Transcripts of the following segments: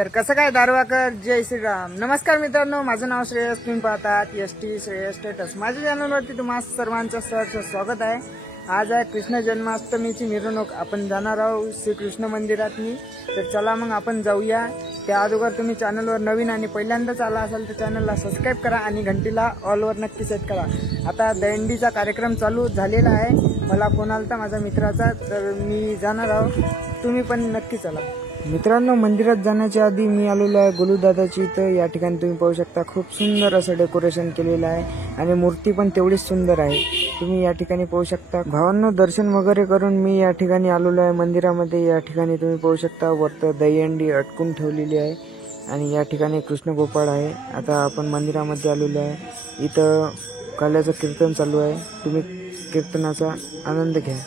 तर कसं काय दारवाकर, जय श्रीराम. नमस्कार मित्रांनो, माझं नाव श्रेयस, तुम्ही पाहतात एसटी श्रेयस स्टेटस. माझ्या चॅनलवरती तुम्हा सर्वांचं सहर्ष स्वागत आहे. आज आहे कृष्ण जन्माष्टमीची मिरवणूक. आपण जाणार आहोत श्रीकृष्ण मंदिरातनी. तर चला मग आपण जाऊया. त्या अगोदर तुम्ही चॅनलवर नवीन आणि पहिल्यांदाच आला असाल तर चॅनलला सबस्क्राईब करा आणि घंटीला ऑलवर नक्की सेट करा. आता दहीहंडीचा कार्यक्रम चालू झालेला आहे. मला फोन आलता माझ्या मित्राचा, तर मी जाणार आहोत. तुम्ही पण नक्की चला. मित्रांनो, मंदिरात जाण्याच्या आधी मी आलेलो आहे गोलूदादाची. तर या ठिकाणी तुम्ही पाहू शकता खूप सुंदर असं डेकोरेशन केलेलं आहे आणि मूर्ती पण तेवढीच सुंदर आहे. तुम्ही या ठिकाणी पाहू शकता. भावांनो, दर्शन वगैरे करून मी या ठिकाणी आलेलो आहे मंदिरामध्ये. या ठिकाणी तुम्ही पाहू शकता वरतं दहीहंडी अटकून ठेवलेली आहे आणि या ठिकाणी कृष्ण गोपाळ आहे. आता आपण मंदिरामध्ये आलेलो आहे. इथं काल्याचं कीर्तन चालू आहे. तुम्ही कीर्तनाचा आनंद घ्या.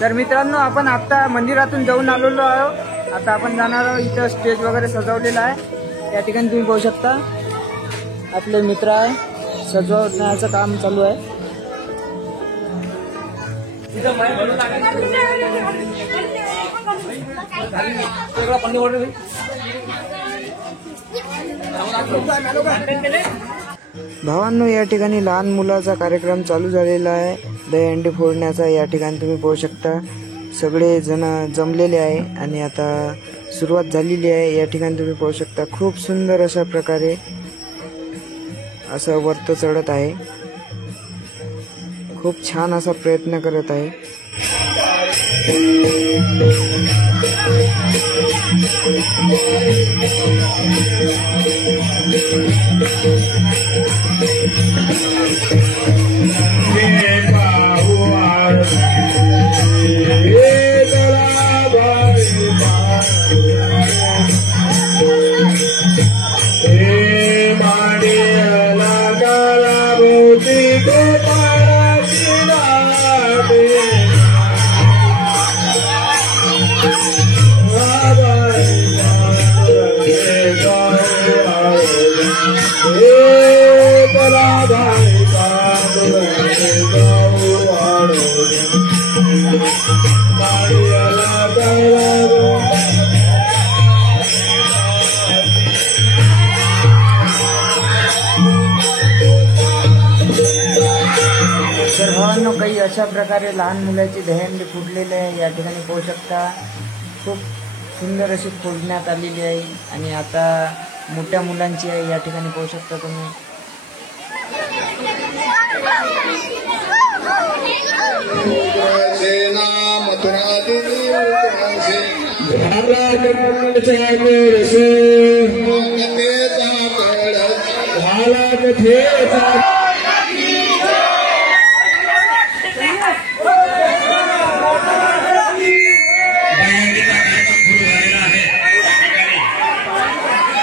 तर मित्रांनो, आपण आता मंदिरातून जाऊन आलेलो आहोत. आता आपण जाणार आहोत. इथं स्टेज वगैरे सजवलेला आहे. या ठिकाणी तुम्ही पाहू शकता आपले मित्र आहे. सजवण्याचं काम चालू आहे. भावांनो, या ठिकाणी लहान मुलाचा कार्यक्रम चालू झालेला आहे. दहीहंडी फोडण्याचा. या ठिकाणी तुम्ही पाहू शकता सगळे जण जमलेले आहे आणि आता सुरुवात झालेली आहे. या ठिकाणी तुम्ही पाहू शकता खूप सुंदर अशा प्रकारे असं वरत चढत आहे. खूप छान असा प्रयत्न करत आहे. तर भावांनो, काही अशा प्रकारे लहान मुलाची दहीहंडी फुटलेली आहे. या ठिकाणी पाहू शकता खूप सुंदर अशी फोडण्यात आलेली आहे आणि आता मोठ्या मुलांची आहे. या ठिकाणी पाहू शकता तुम्ही.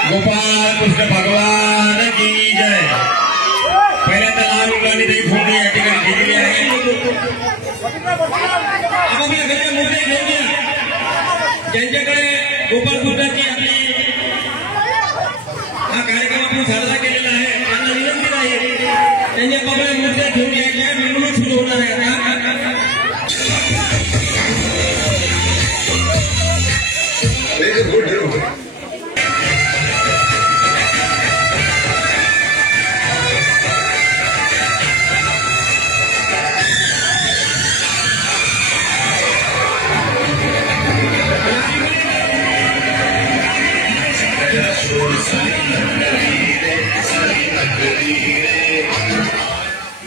गोपाल कृष्ण भगवान की जय. पहिल्यांदा लहान मुलांनी दही फोडणी या ठिकाणी केलेली आहे. आपापल्या घरच्या मूर्ती घेऊन घ्या. ज्यांच्याकडे गोपाल कृष्णाची आपली हा कार्यक्रम आपण साजरा केलेला आहे त्यांना विनंती आहे त्यांनी आपापल्या मूर्त्या घेऊन यायच्या. मिरवणूक सुरू होणार आहे.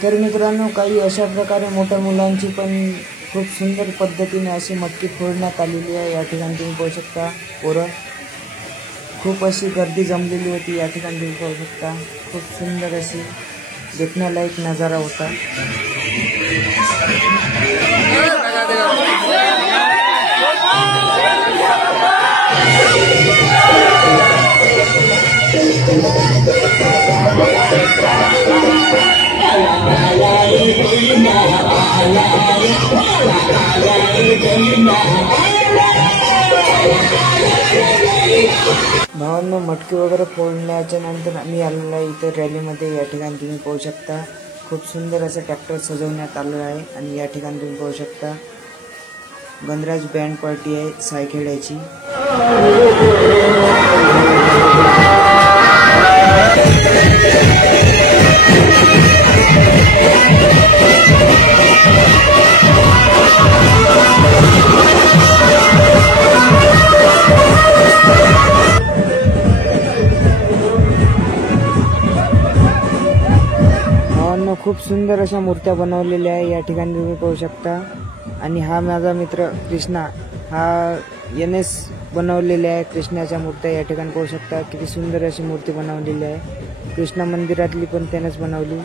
तर मित्रांनो, काही अशा प्रकारे मोठ्या मुलांची पण खूप सुंदर पद्धतीने अशी मटकी फोडण्यात आलेली आहे. या ठिकाणी तुम्ही पाहू शकता पोरं खूप अशी गर्दी जमलेली होती. या ठिकाणी तुम्ही पाहू शकता खूप सुंदर अशी देखण्यालायक नजारा होता. la भावांनो, मटकी वगैरे फोडण्याच्या नंतर आम्ही आलेलो आहे इथं रॅलीमध्ये. या ठिकाणी तुम्ही पाहू शकता खूप सुंदर असं ट्रॅक्टर सजवण्यात आलेलं आहे. आणि या ठिकाणी तुम्ही पाहू शकता गणराज बँड पार्टी आहे सायखेड्याची. खूप सुंदर अशा मूर्त्या बनवलेल्या आहे या ठिकाणी तुम्ही पाहू शकता. आणि हा माझा मित्र कृष्णा, हा NS बनवलेले आहे कृष्णाच्या मूर्त्या. या ठिकाणी पाहू शकता किती सुंदर अशी मूर्ती बनवलेली आहे. कृष्णा मंदिरातली पण त्यानेच बनवली.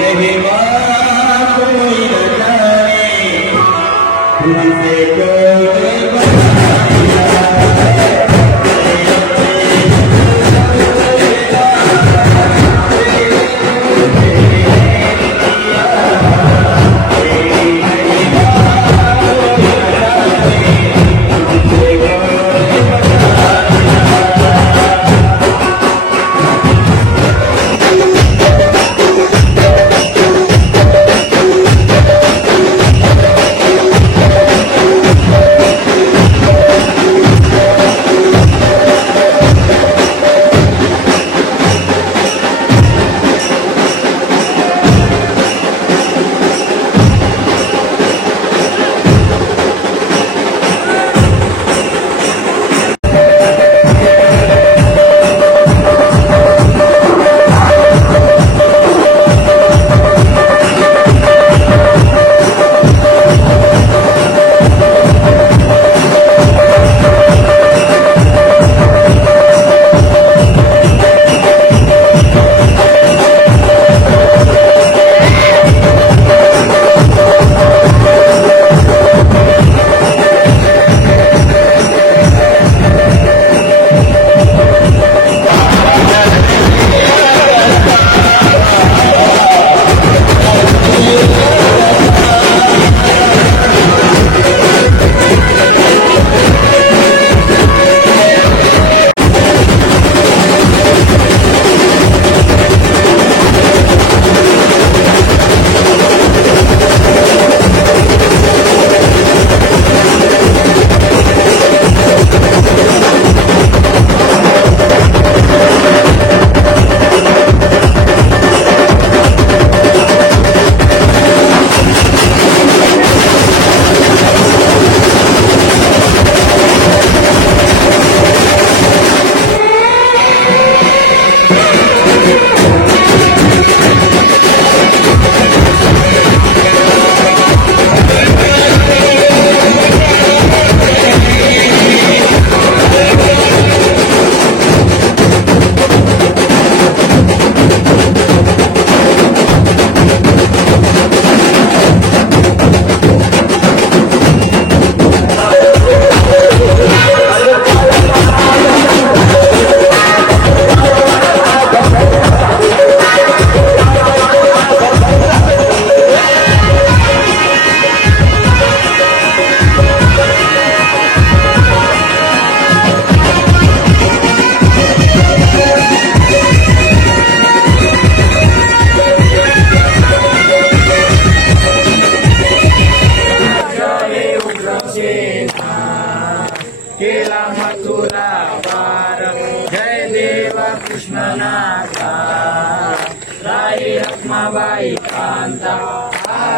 नहीं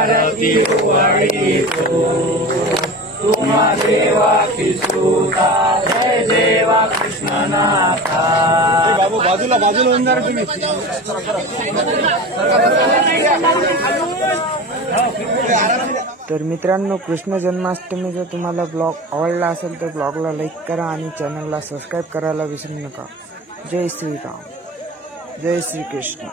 आरती ओवाळीतो तुम्हा देवा किसूता जय देवा कृष्णनाथा बाजूला होऊन जा रे तुम्ही. तर मित्रांनो, कृष्ण जन्माष्टमीचा तुम्हाला ब्लॉग आवडला असेल तर ब्लॉगला लाईक करा आणि चॅनलला सबस्क्राईब करायला विसरू नका. जय श्रीराम, जय श्री कृष्ण.